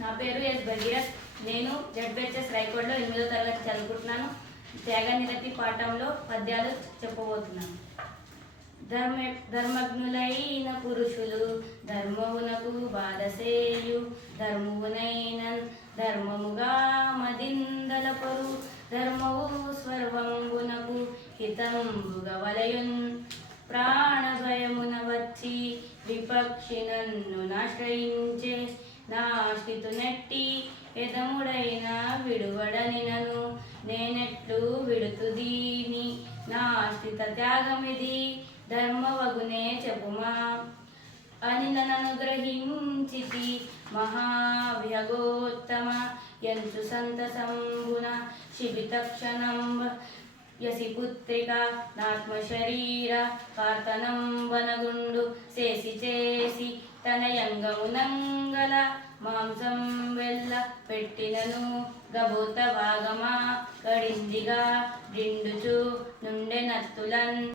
నా పేరు ఎస్ భగీరథ్. నేను జడ్బిహెచ్ఎస్ రాయకోడ్లో 8వ తరగతి చదువుకుంటున్నాను. త్యాగనిరతి పాఠంలో పద్యాలు చెప్పబోతున్నాను. ధర్మజ్ఞులైన పురుషులు ధర్మమునకు బాధసేయు, ధర్మమునైన ధర్మముగా మదిందలపరు, ధర్మవు స్వర్వంబునకు హితంబుగా వలయున్, ప్రాణభయమున వచ్చి విపక్షి నన్ను నాశ్రయించే, నాశ్రితు నెట్టి ఎదముడైన విడువడనినను, నేనెట్లు విడుతు దీని నాశ్రిత త్యాగమిది, ధర్మవగునే చెప్పుమా అని నన్ననుగ్రహించితి మహావిహగోత్తమ, ఎంచు సంతసంబున శిబితక్షణంబ యసిపుత్రిక నాత్మశరీర కార్తనంబనగుండు చేసి చేసి తనయంగమునంగల మాంసం వెల్ల పెట్టినను, గభూత భాగమా కడిందిగా డిండుచు నుండె నత్తులన్